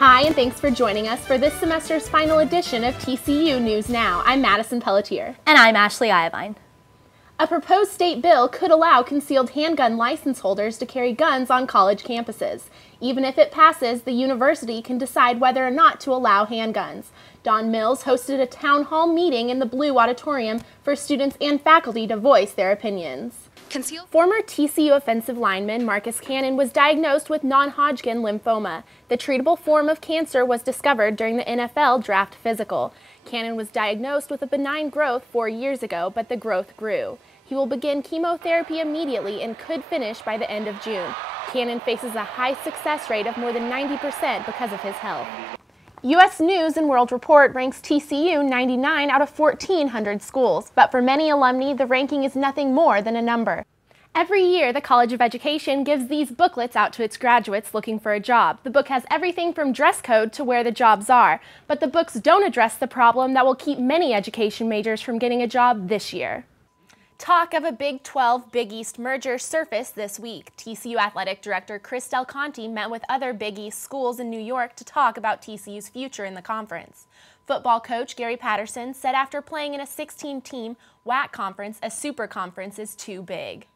Hi, and thanks for joining us for this semester's final edition of TCU News Now. I'm Madison Pelletier. And I'm Ashley Iovine. A proposed state bill could allow concealed handgun license holders to carry guns on college campuses. Even if it passes, the university can decide whether or not to allow handguns. Don Mills hosted a town hall meeting in the Blue Auditorium for students and faculty to voice their opinions. Former TCU offensive lineman Marcus Cannon was diagnosed with non-Hodgkin lymphoma. The treatable form of cancer was discovered during the NFL draft physical. Cannon was diagnosed with a benign growth 4 years ago, but the growth grew. He will begin chemotherapy immediately and could finish by the end of June. Cannon faces a high success rate of more than 90% because of his health. U.S. News & World Report ranks TCU 99 out of 1,400 schools, but for many alumni, the ranking is nothing more than a number. Every year, the College of Education gives these booklets out to its graduates looking for a job. The book has everything from dress code to where the jobs are, but the books don't address the problem that will keep many education majors from getting a job this year. Talk of a Big 12 Big East merger surfaced this week. TCU Athletic Director Chris Del Conte met with other Big East schools in New York to talk about TCU's future in the conference. Football coach Gary Patterson said after playing in a 16-team WAC conference, a super conference is too big.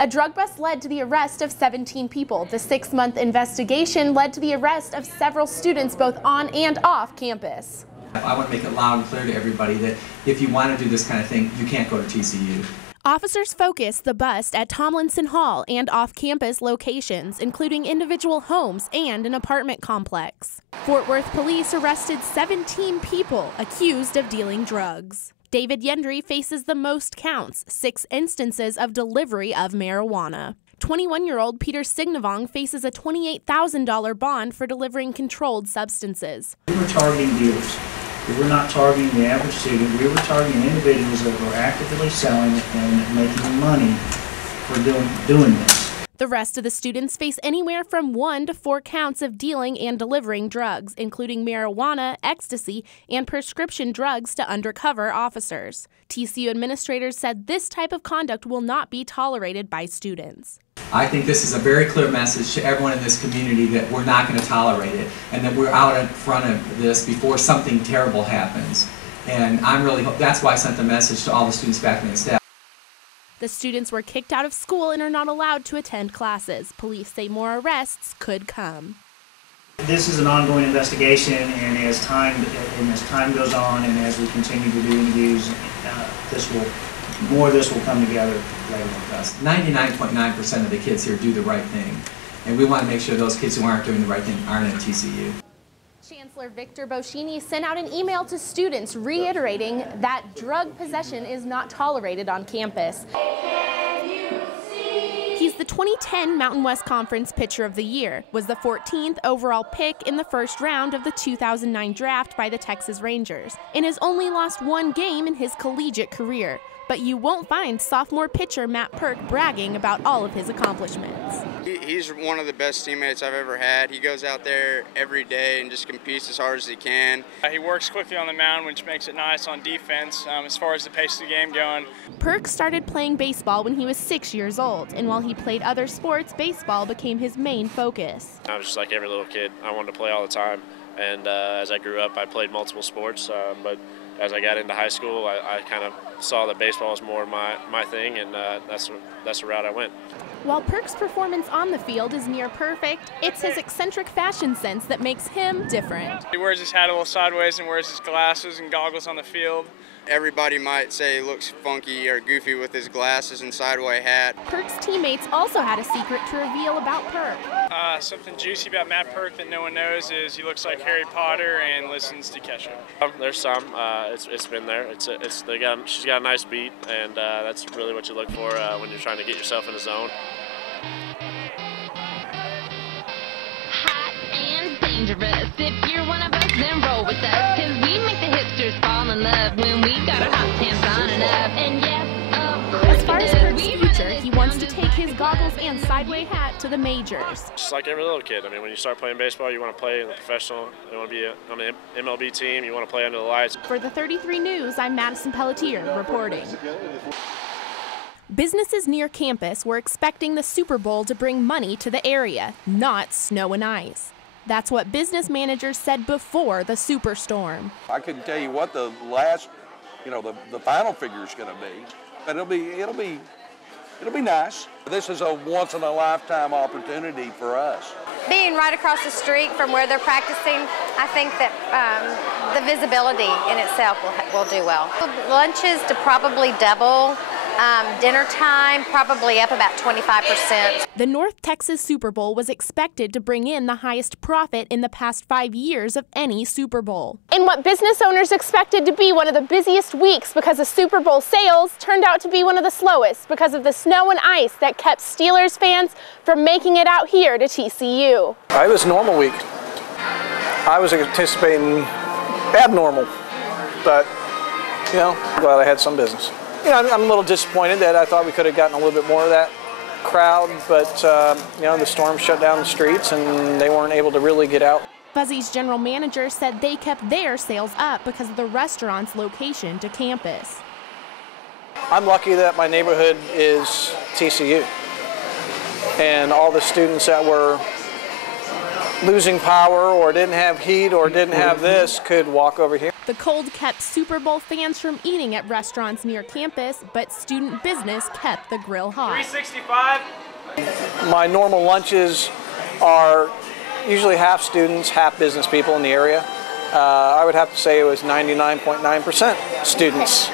A drug bust led to the arrest of 17 people. The 6-month investigation led to the arrest of several students both on and off campus. I want to make it loud and clear to everybody that if you want to do this kind of thing, you can't go to TCU. Officers focused the bust at Tomlinson Hall and off-campus locations, including individual homes and an apartment complex. Fort Worth police arrested 17 people accused of dealing drugs. David Yendry faces the most counts, 6 instances of delivery of marijuana. 21-year-old Peter Signavong faces a $28,000 bond for delivering controlled substances. We were targeting dealers. We were not targeting the average student. We were targeting individuals that were actively selling and making money for doing this. The rest of the students face anywhere from 1 to 4 counts of dealing and delivering drugs, including marijuana, ecstasy, and prescription drugs to undercover officers. TCU administrators said this type of conduct will not be tolerated by students. I think this is a very clear message to everyone in this community that we're not going to tolerate it and that we're out in front of this before something terrible happens. And that's why I sent the message to all the students, faculty, and staff. The students were kicked out of school and are not allowed to attend classes. Police say more arrests could come. This is an ongoing investigation, and as time goes on, and as we continue to do interviews, more of this will come together later on. 99.9% of the kids here do the right thing, and we want to make sure those kids who aren't doing the right thing aren't at TCU. Chancellor Victor Boschini sent out an email to students reiterating that drug possession is not tolerated on campus. He's the 2010 Mountain West Conference Pitcher of the Year, was the 14th overall pick in the first round of the 2009 draft by the Texas Rangers, and has only lost 1 game in his collegiate career. But you won't find sophomore pitcher Matt Perk bragging about all of his accomplishments. He's one of the best teammates I've ever had. He goes out there every day and just competes as hard as he can. He works quickly on the mound, which makes it nice on defense as far as the pace of the game going. Perk started playing baseball when he was 6 years old, and while he played other sports, baseball became his main focus. I was just like every little kid. I wanted to play all the time, and as I grew up, I played multiple sports, but as I got into high school, I kind of saw that baseball was more my thing, and that's the route I went. While Perk's performance on the field is near perfect, it's his eccentric fashion sense that makes him different. He wears his hat a little sideways and wears his glasses and goggles on the field. Everybody might say he looks funky or goofy with his glasses and sideways hat. Perk's teammates also had a secret to reveal about Perk. Something juicy about Matt Perk that no one knows is he looks like Harry Potter and listens to Kesha. There's some. It's been there. She's got a nice beat, and that's really what you look for when you're trying to get yourself in the zone. Hot and dangerous. If you're one of us, then roll with us. 'Cause we make the hipsters fall in love when we got our hot pants on and up. And yes, of course, as far as Perk's future, he wants to take his goggles and sideways hat to the majors. Just like every little kid. I mean, when you start playing baseball, you want to play in the professional. You want to be on an MLB team. You want to play under the lights. For the 33 News, I'm Madison Pelletier reporting. Businesses near campus were expecting the Super Bowl to bring money to the area, not snow and ice. That's what business managers said before the superstorm. I couldn't tell you what the last, the final figure is going to be, but it'll be nice. This is a once-in-a-lifetime opportunity for us. Being right across the street from where they're practicing, I think that the visibility in itself will do well. Lunches to probably double. Dinner time, probably up about 25%. The North Texas Super Bowl was expected to bring in the highest profit in the past 5 years of any Super Bowl. In what business owners expected to be one of the busiest weeks because of Super Bowl sales turned out to be one of the slowest because of the snow and ice that kept Steelers fans from making it out here to TCU. It was a normal week. I was anticipating abnormal, but, I'm glad I had some business. I'm a little disappointed that I thought we could have gotten a little bit more of that crowd, but the storm shut down the streets and they weren't able to really get out. Fuzzy's general manager said they kept their sales up because of the restaurant's location to campus. I'm lucky that my neighborhood is TCU, and all the students that were losing power or didn't have heat or didn't have this could walk over here. The cold kept Super Bowl fans from eating at restaurants near campus, but student business kept the grill hot. 365. My normal lunches are usually half students, half business people in the area. I would have to say it was 99.9% students.